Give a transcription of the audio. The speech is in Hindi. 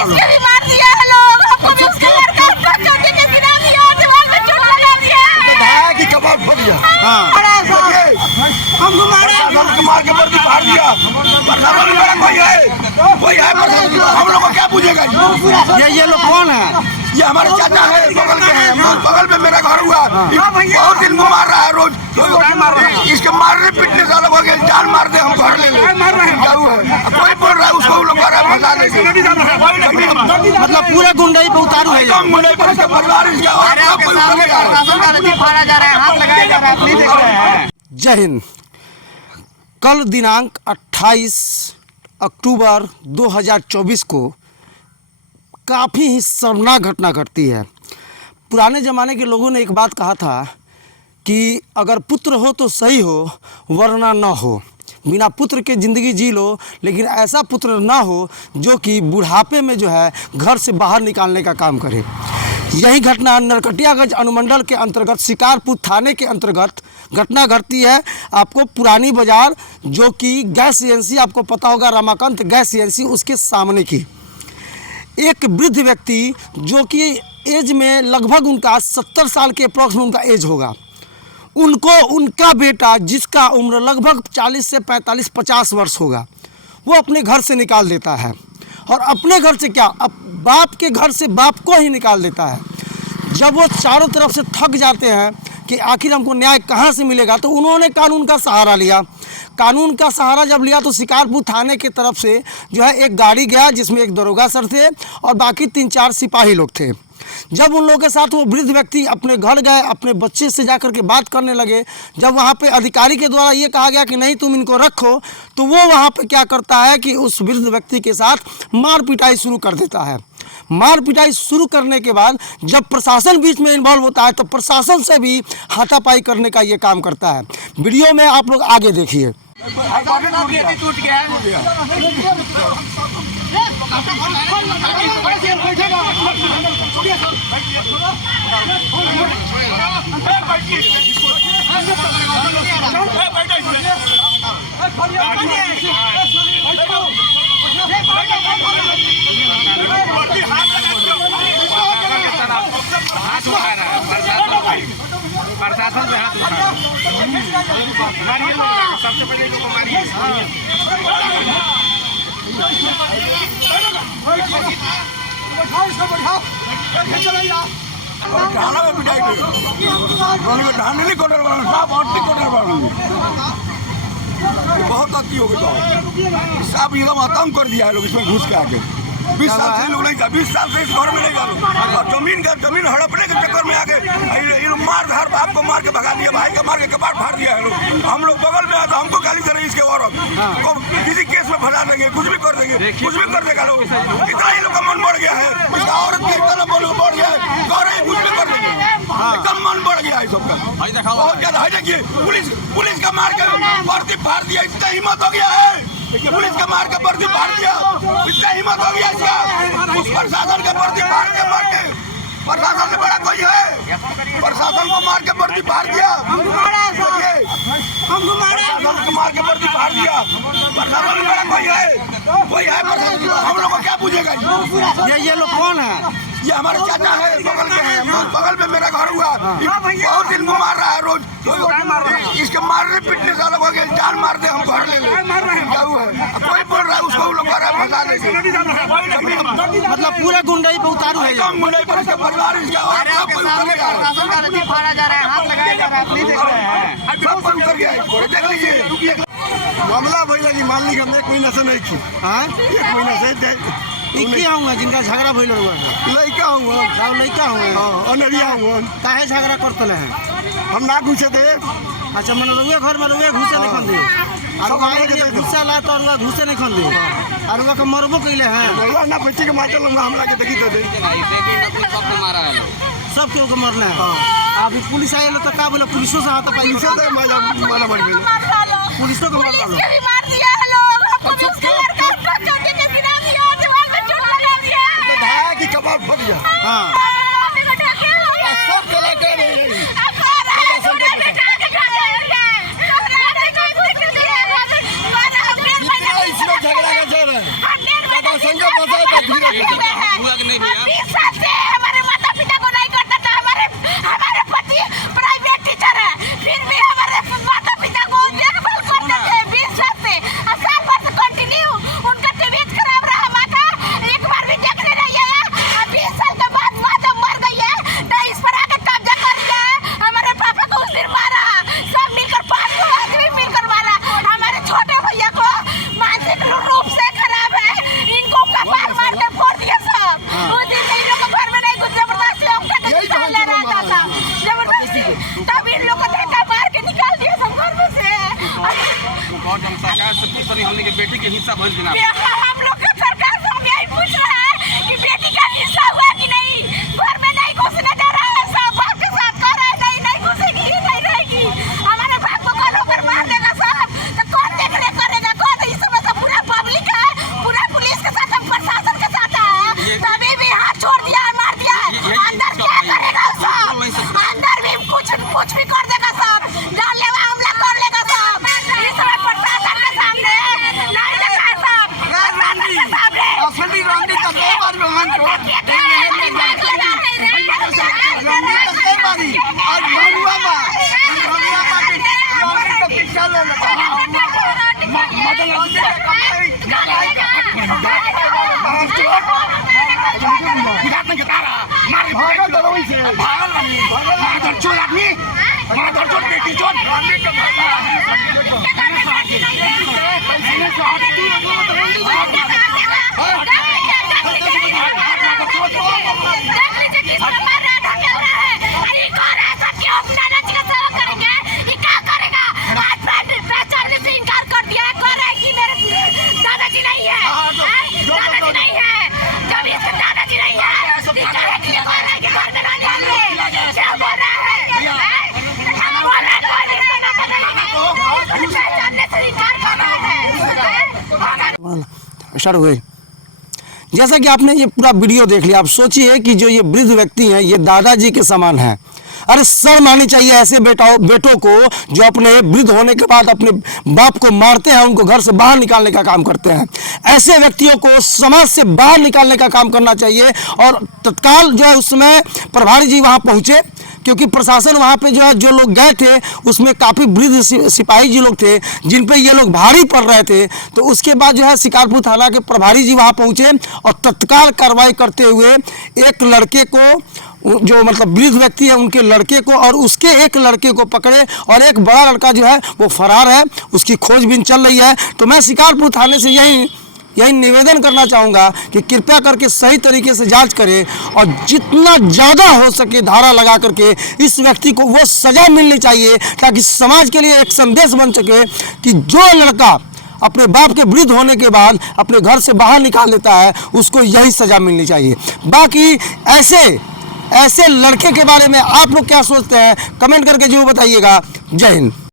इसके भी मार दिया है लोग, हमको भी उसका लड़का चोटी पे गिरा दिया, दीवार पे चोट लगा दिया है। धाया की कबाब फट गया। हमको मारा मार के वर्दी फाड़ दिया। कोई है हम लोग को क्या पूछेगा? ये लोग कौन है? ये हमारे चाचा है, बगल के हैं, बगल में मेरा घर हुआ। बहुत दिन को मार रहा है रोज। इसके मारने पीटने साल हो गए, जान मार दे हम घर ले ले। कोई बोल रहा है उसको लोग फंसा देंगे। मतलब पूरे गुंडई पे उतारू है। गुंडई पर इसका परिवार फाड़ा जा रहा है, हाथ लगाया जा रहा है, आप नहीं देख रहे हैं। जय हिंद। कल दिनांक 28 अक्टूबर 2024 को काफ़ी ही शर्मनाक घटना घटती है। पुराने ज़माने के लोगों ने एक बात कहा था कि अगर पुत्र हो तो सही हो, वरना न हो। बिना पुत्र के ज़िंदगी जी लो, लेकिन ऐसा पुत्र ना हो जो कि बुढ़ापे में जो है घर से बाहर निकालने का काम करे। यही घटना नरकटियागंज अनुमंडल के अंतर्गत शिकारपुर थाने के अंतर्गत घटना घटती है। आपको पुरानी बाज़ार जो कि गैस एजेंसी, आपको पता होगा रमाकांत गैस एजेंसी, उसके सामने की एक वृद्ध व्यक्ति जो कि एज में लगभग उनका 70 साल के अप्रॉक्स में उनका एज होगा, उनको उनका बेटा जिसका उम्र लगभग 40 से 45-50 वर्ष होगा, वो अपने घर से निकाल देता है। और अपने घर से क्या, अब बाप के घर से बाप को ही निकाल देता है। जब वो चारों तरफ से थक जाते हैं कि आखिर हमको न्याय कहाँ से मिलेगा, तो उन्होंने कानून का सहारा लिया। कानून का सहारा जब लिया तो शिकारपुर थाने की तरफ से जो है एक गाड़ी गया जिसमें एक दरोगा सर थे और बाकी 3-4 सिपाही लोग थे। जब उन लोगों के साथ वो वृद्ध व्यक्ति अपने घर गए, अपने बच्चे से जाकर के बात करने लगे, जब वहाँ पे अधिकारी के द्वारा ये कहा गया कि नहीं तुम इनको रखो, तो वो वहाँ पे क्या करता है कि उस वृद्ध व्यक्ति के साथ मार पिटाई शुरू कर देता है। मार पिटाई शुरू करने के बाद जब प्रशासन बीच में इन्वॉल्व होता है तो प्रशासन से भी हाथापाई करने का ये काम करता है। वीडियो में आप लोग आगे देखिए। प्रशासन से हाथ उठा मारिए लोग, सबसे पहले लोग को मारिए। बहुत अति हो गई साहब, एकदम आतंक कर दिया है लोग इसमें घुस के आके। 20 साल से लोग नहीं था, 20 साल से इस घर में नहीं था और जमीन हड़पने के चक्कर में आके मार धार बाप को मार के भगा दिया, भाई का मार के कपार फाड़ दिया है लोग। हम लोग बगल में आए तो हमको गाली दे रहे इसके औरत को किसी केस में फंसा देंगे, कुछ भी कर देंगे, कुछ भी कर देगा लोग। इतना ही लोग का मन बढ़ गया है, इसका औरत का इतना मन बढ़ गया है, कुछ भी कर देंगे, एकदम मन बढ़ गया है सबका बहुत ज्यादा। है देखिए पुलिस का मार के वर्दी फाड़ दिया, इतना हिम्मत हो गया है। पुलिस का मार के वर्दी फाड़ दिया, इतना हिम्मत हो गया इसका। उस प्रशासन के वर्दी फाड़ के मार के, प्रशासन से बड़ा कोई है, प्रशासन को मार के वर्दी फाड़ दिया, प्रशासन को मार के वर्दी फाड़ दिया। प्रशासन से बड़ा कोई है प्रशासन, हम लोग को क्या पूछेगा? ये लोग कौन है? ये हमारे चाचा है, बगल के हैं, बगल में मेरा घर हुआ। बहुत दिन को मार रहा है रोज। इसके मारने पीटने साल हो गए, जान मार दे हम घर ले ले। कोई बोल रहा है उसको लोग फंसा देंगे। मतलब पूरे गुंडई पे उतारू है। गुंडई पर इसका परिवार फाड़ा जा रहा है, हाथ लगाया जा रहा है, आप नहीं देख रहे हैं। देख लीजिए मामला भैया जी, मान लीजिए हम 1 महीना से नहीं थी। हाँ, 1 महीना से क्या हुआ जिनका झगड़ा भइल हुआ है? लड़का हुआ, लड़का हुआ, अनरिया हुआ। काहे झगड़ा करते हैं? हम ना घुसे थे। अच्छा, मैंने रुए घर में रुए घुसे नहीं खन दिए, और गुस्सा ला तो रुआ घुसे नहीं खन दिए, और रुआ के मरबो कैले हैं। बोला ना बेटी के मारते लोग हमला के देखी तो दे सबको मारा है, सब केहू के मरना है। अभी पुलिस आए तो का बोले, पुलिसों से हाथ पाई, पुलिस से मारा मर गए, पुलिसों को मार डालो। इसके भी मार दिया है लोग, हमको भी उसका लड़का चोटी पे गिरा दिया, दीवार पे चोट लगा दिया है। धाया की कबाब फट गया। हाँ, सब के लेके झगड़ा का जोर है, संगे बसा तो धीरे भागा करो इसे भागल आदमी माधर चोर आदमी माधर चोर बेटी चोर देख लीजिए किस तरह मार रहा है, ढकेल रहा है। अरे कौन है सब क्यों अपना नाच का सेवा करेंगे? ये क्या करेगा? आज पहचानने से इनकार कर दिया है। कौन है कि मेरे दादाजी नहीं है? दादाजी नहीं है। जब इसके दादाजी नहीं है, ये क्या है कि ये कौन है कि घर में रहने वाले? क्या बोल रहा है? बोल रहा है कोई नहीं सुना पड़ेगा। पहचानने से इनकार कर रहा है। स्टार्ट हुए। जैसा कि आपने ये पूरा वीडियो देख लिया, आप सोचिए कि जो ये वृद्ध व्यक्ति हैं ये दादाजी के समान हैं। अरे शर्म आनी चाहिए ऐसे बेटों को जो अपने वृद्ध होने के बाद अपने बाप को मारते हैं, उनको घर से बाहर निकालने का काम करते हैं। ऐसे व्यक्तियों को समाज से बाहर निकालने का काम करना चाहिए। और तत्काल जो है उस समय प्रभारी जी वहाँ पहुँचे, क्योंकि प्रशासन वहाँ पे जो है जो लोग गए थे उसमें काफ़ी वृद्ध सिपाही जी लोग थे जिन पे ये लोग भारी पड़ रहे थे। तो उसके बाद जो है शिकारपुर थाना के प्रभारी जी वहाँ पहुँचे और तत्काल कार्रवाई करते हुए एक लड़के को, जो मतलब वृद्ध व्यक्ति है उनके लड़के को और उसके एक लड़के को पकड़े और एक बड़ा लड़का जो है वो फरार है, उसकी खोजबीन चल रही है। तो मैं शिकारपुर थाने से यही निवेदन करना चाहूँगा कि कृपया करके सही तरीके से जांच करें और जितना ज़्यादा हो सके धारा लगा करके इस व्यक्ति को वो सज़ा मिलनी चाहिए, ताकि समाज के लिए एक संदेश बन सके कि जो लड़का अपने बाप के वृद्ध होने के बाद अपने घर से बाहर निकाल देता है उसको यही सज़ा मिलनी चाहिए। बाकी ऐसे लड़के के बारे में आप लोग क्या सोचते हैं कमेंट करके जरूर बताइएगा। जय हिंद।